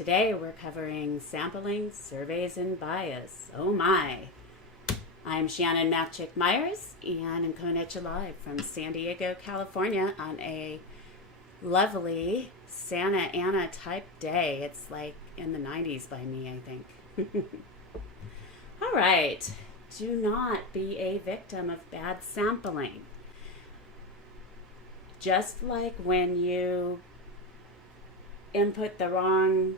Today we're covering sampling, surveys, and bias. Oh my! I'm Shannon Matchick-Myers, and I'm coming at you live from San Diego, California on a lovely Santa Ana type day. It's like in the 90s by me, I think. All right. Do not be a victim of bad sampling. Just like when you input the wrong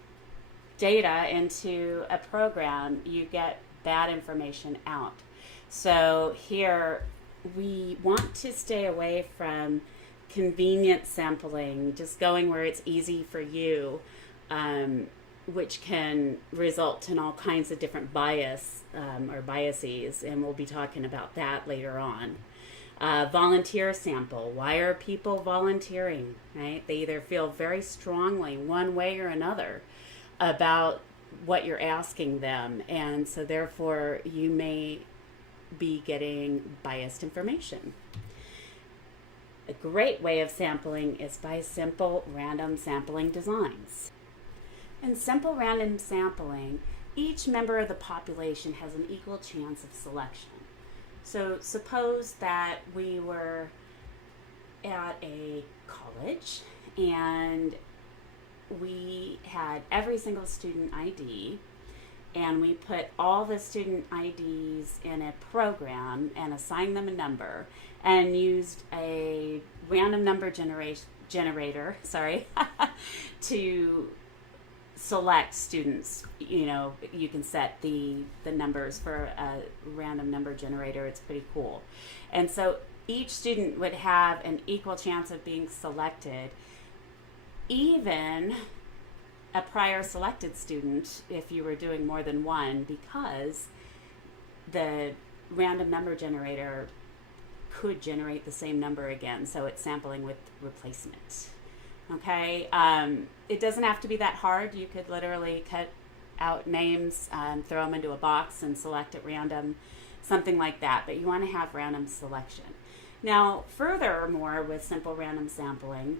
data into a program, you get bad information out. So here we want to stay away from convenient sampling, just going where it's easy for you, which can result in all kinds of different biases, and we'll be talking about that later on. Volunteer sample. Why are people volunteering, right? They either feel very strongly one way or another about what you're asking them, and so therefore you may be getting biased information. A great way of sampling is by simple random sampling designs. In simple random sampling, each member of the population has an equal chance of selection. So suppose that we were at a college and we had every single student ID, and we put all the student IDs in a program and assigned them a number and used a random number generator to select students. You know, you can set the numbers for a random number generator. It's pretty cool. And so each student would have an equal chance of being selected, even a prior selected student if you were doing more than one, because the random number generator could generate the same number again. So it's sampling with replacement. Okay, it doesn't have to be that hard. You could literally cut out names and throw them into a box and select at random, something like that. But you want to have random selection. Now, furthermore, with simple random sampling,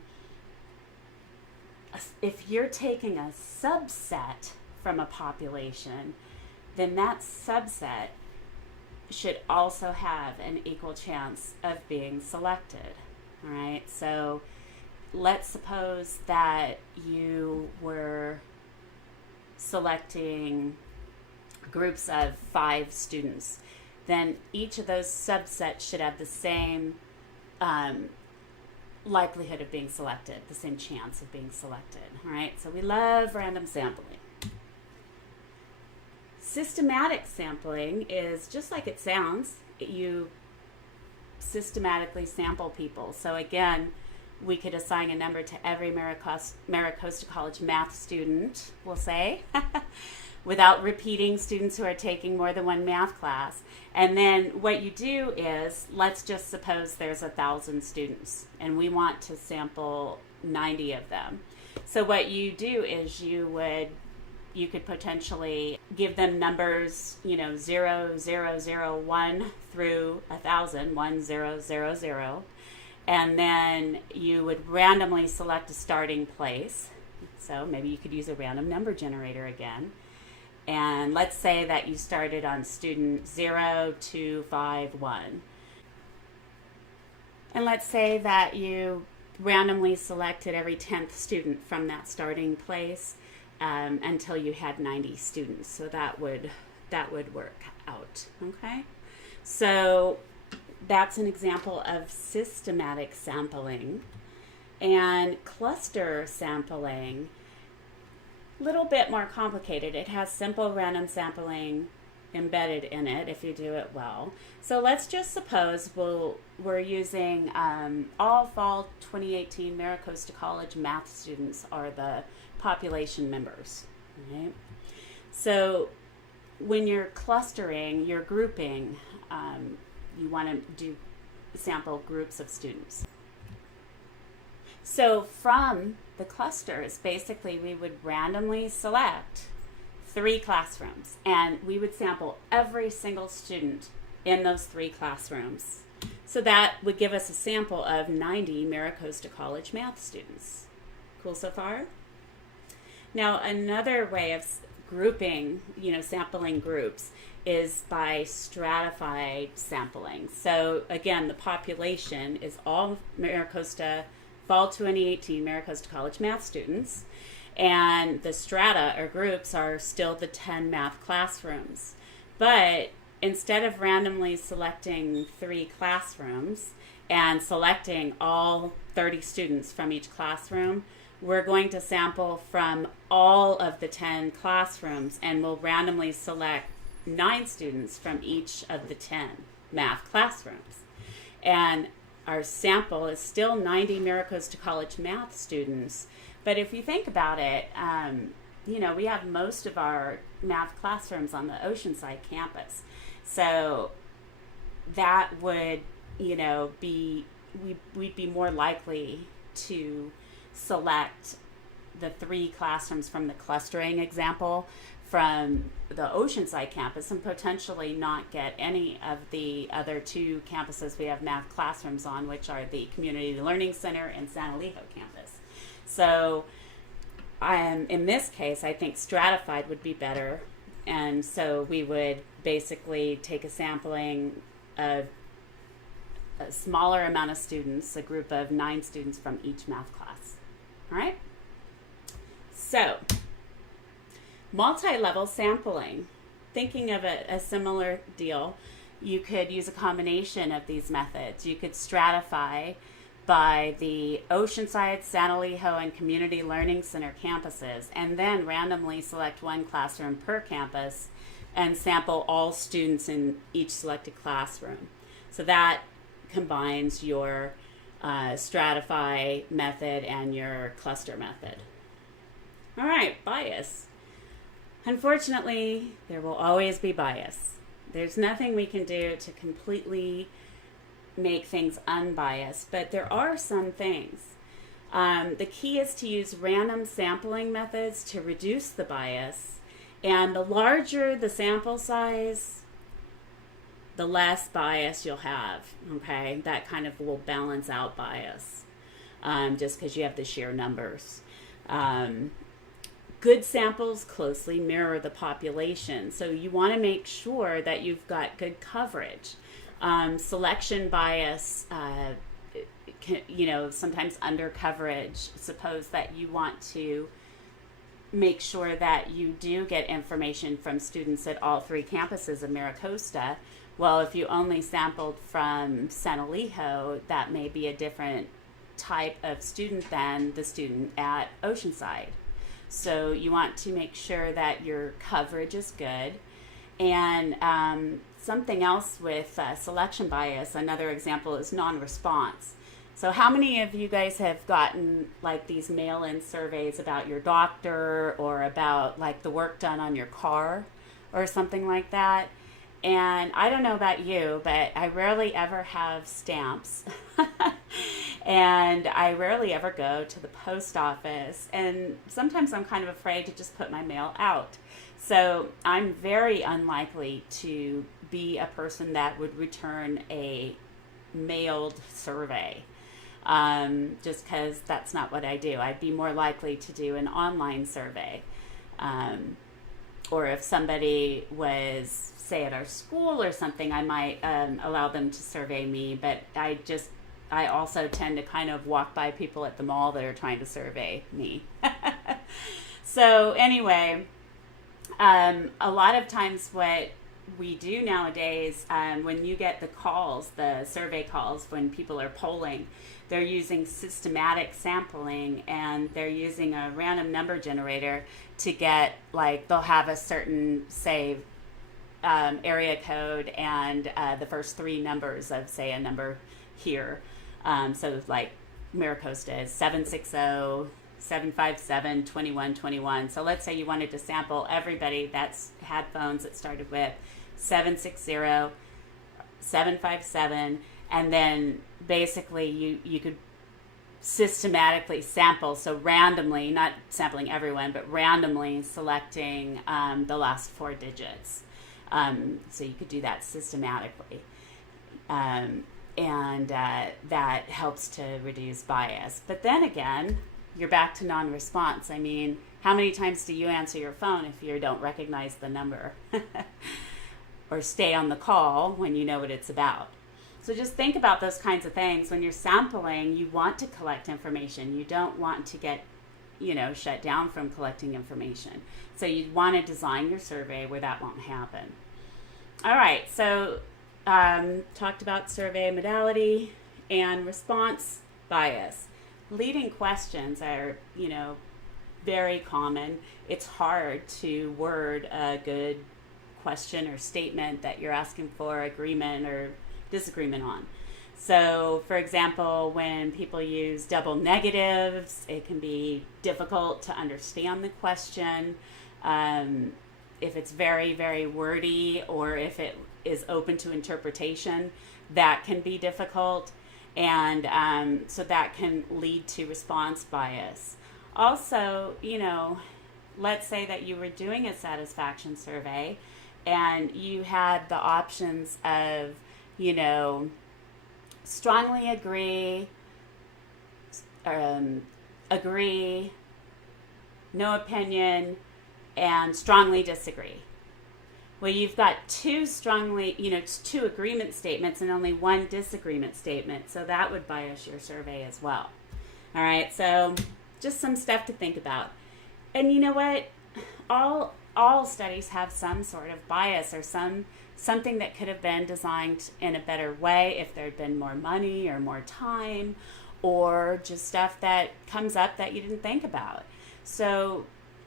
if you're taking a subset from a population, then that subset should also have an equal chance of being selected. All right, so let's suppose that you were selecting groups of 5 students. Then each of those subsets should have the same likelihood of being selected, the same chance of being selected. All right, so we love random sampling. Systematic sampling is just like it sounds. You systematically sample people. So again, we could assign a number to every Maricosta College math student, we'll say, without repeating students who are taking more than one math class. And then what you do is, let's just suppose there's 1,000 students and we want to sample 90 of them. So what you do is you could potentially give them numbers, 0, 0, 0, 1 through 1,000, 1, 0, 0, 0. And then you would randomly select a starting place. So maybe you could use a random number generator again. And let's say that you started on student 0, 2, 5, 1. And let's say that you randomly selected every 10th student from that starting place until you had 90 students. So that would work out, okay? So that's an example of systematic sampling. And cluster sampling, a little bit more complicated. It has simple random sampling embedded in it if you do it well. So let's just suppose we're using all fall 2018 Maricosta College math students are the population members. Right? So when you're clustering, you're grouping, you want to sample groups of students. So from the clusters, basically we would randomly select 3 classrooms, and we would sample every single student in those 3 classrooms. So that would give us a sample of 90 Maricosta College math students. Cool so far? Now, another way of grouping, sampling groups is by stratified sampling. So again, the population is all MiraCosta Fall 2018 MiraCosta College math students, and the strata or groups are still the 10 math classrooms. But instead of randomly selecting 3 classrooms and selecting all 30 students from each classroom, we're going to sample from all of the 10 classrooms, and we'll randomly select 9 students from each of the 10 math classrooms. And our sample is still 90 MiraCosta College math students. But if you think about it, we have most of our math classrooms on the Oceanside campus. So that would, we'd be more likely to select the 3 classrooms from the clustering example from the Oceanside campus and potentially not get any of the other 2 campuses we have math classrooms on, which are the Community Learning Center and San Elijo campus. So in this case, I think stratified would be better. And so we would basically take a sampling of a smaller amount of students, a group of 9 students from each math class. All right? So, multi-level sampling. Thinking of a similar deal, you could use a combination of these methods. You could stratify by the Oceanside, San Elijo, and Community Learning Center campuses, and then randomly select 1 classroom per campus and sample all students in each selected classroom. So that combines your stratify method and your cluster method. All right, bias. Unfortunately, there will always be bias. There's nothing we can do to completely make things unbiased, but there are some things. The key is to use random sampling methods to reduce the bias, and the larger the sample size, the less bias you'll have, okay? That kind of will balance out bias, just because you have the sheer numbers. Good samples closely mirror the population, so you want to make sure that you've got good coverage. Selection bias, sometimes under coverage. Suppose that you want to make sure that you do get information from students at all 3 campuses of MiraCosta. Well, if you only sampled from San Elijo, that may be a different type of student than the student at Oceanside. So you want to make sure that your coverage is good. And something else with selection bias, another example is non-response. So how many of you guys have gotten like these mail-in surveys about your doctor or about like the work done on your car or something like that? And I don't know about you, but I rarely ever have stamps. And I rarely ever go to the post office. And sometimes I'm kind of afraid to just put my mail out. So I'm very unlikely to be a person that would return a mailed survey, just because that's not what I do. I'd be more likely to do an online survey. Or if somebody was, say, at our school or something, I might allow them to survey me. But I also tend to kind of walk by people at the mall that are trying to survey me. So anyway, a lot of times what we do nowadays, when you get the calls, the survey calls, when people are polling, they're using systematic sampling, and they're using a random number generator to get, like, they'll have a certain, say, area code and the first 3 numbers of, say, a number here. So like MiraCosta is 760-757-2121. So let's say you wanted to sample everybody that's had phones that started with 760-757, and then basically you could systematically sample, so randomly, not sampling everyone, but randomly selecting the last 4 digits. So you could do that systematically. And that helps to reduce bias. But then again, you're back to non-response. I mean, how many times do you answer your phone if you don't recognize the number? Or stay on the call when you know what it's about? So just think about those kinds of things. When you're sampling, you want to collect information. You don't want to get, shut down from collecting information. So you want to design your survey where that won't happen. All right, so talked about survey modality and response bias. Leading questions are, very common. It's hard to word a good question or statement that you're asking for agreement or disagreement on. So, for example, when people use double negatives, it can be difficult to understand the question. If it's very, very wordy, or if it is open to interpretation, that can be difficult. And so that can lead to response bias. Also, let's say that you were doing a satisfaction survey and you had the options of, strongly agree, agree, no opinion, and strongly disagree. Well, you've got two agreement statements and only one disagreement statement, so that would bias your survey as well. All right, so just some stuff to think about. And you know what? All studies have some sort of bias or something that could have been designed in a better way if there had been more money or more time, or just stuff that comes up that you didn't think about. So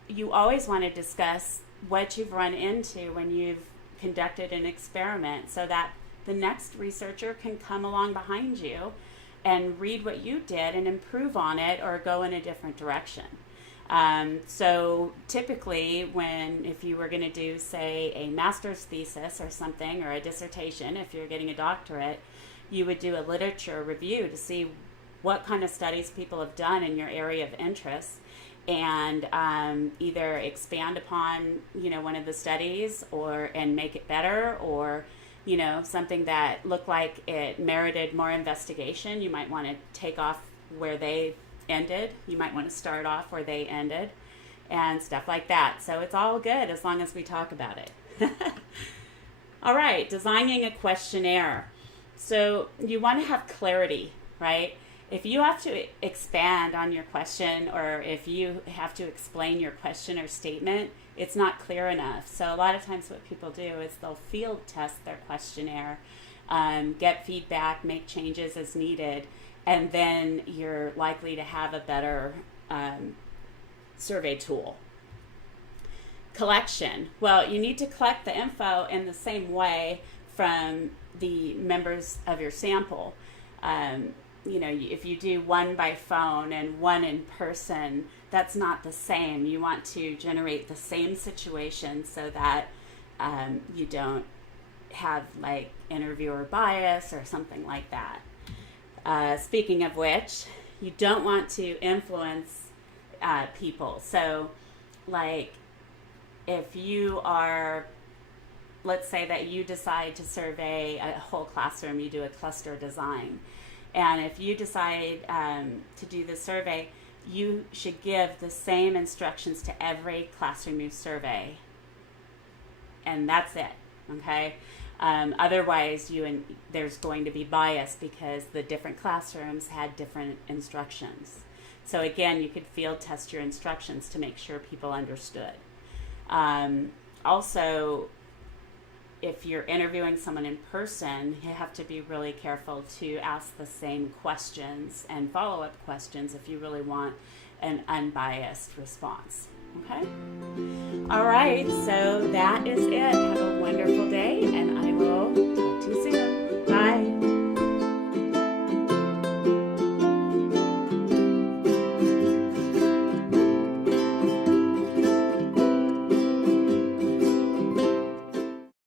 you always want to discuss what you've run into when you've conducted an experiment, so that the next researcher can come along behind you and read what you did and improve on it or go in a different direction. So typically if you were going to do, say, a master's thesis or something, or a dissertation, if you're getting a doctorate, you would do a literature review to see what kind of studies people have done in your area of interest, and either expand upon, one of the studies and make it better, or, something that looked like it merited more investigation. You might want to take off where they ended. You might want to start off where they ended, and stuff like that. So it's all good as long as we talk about it. All right, designing a questionnaire. So you want to have clarity, right? If you have to expand on your question, or if you have to explain your question or statement, it's not clear enough. So a lot of times what people do is they'll field test their questionnaire, get feedback, make changes as needed, and then you're likely to have a better survey tool. Collection. Well, you need to collect the info in the same way from the members of your sample. If you do one by phone and one in person, that's not the same. You want to generate the same situation so that you don't have like interviewer bias or something like that. Speaking of which, you don't want to influence people. So like if you are, let's say that you decide to survey a whole classroom, you do a cluster design. And if you decide to do the survey, you should give the same instructions to every classroom you survey. And that's it, okay? Otherwise, there's going to be bias because the different classrooms had different instructions. So again, you could field test your instructions to make sure people understood. Also, if you're interviewing someone in person, you have to be really careful to ask the same questions and follow-up questions if you really want an unbiased response. Okay? All right, so that is it. Have a wonderful day, and I will talk to you soon.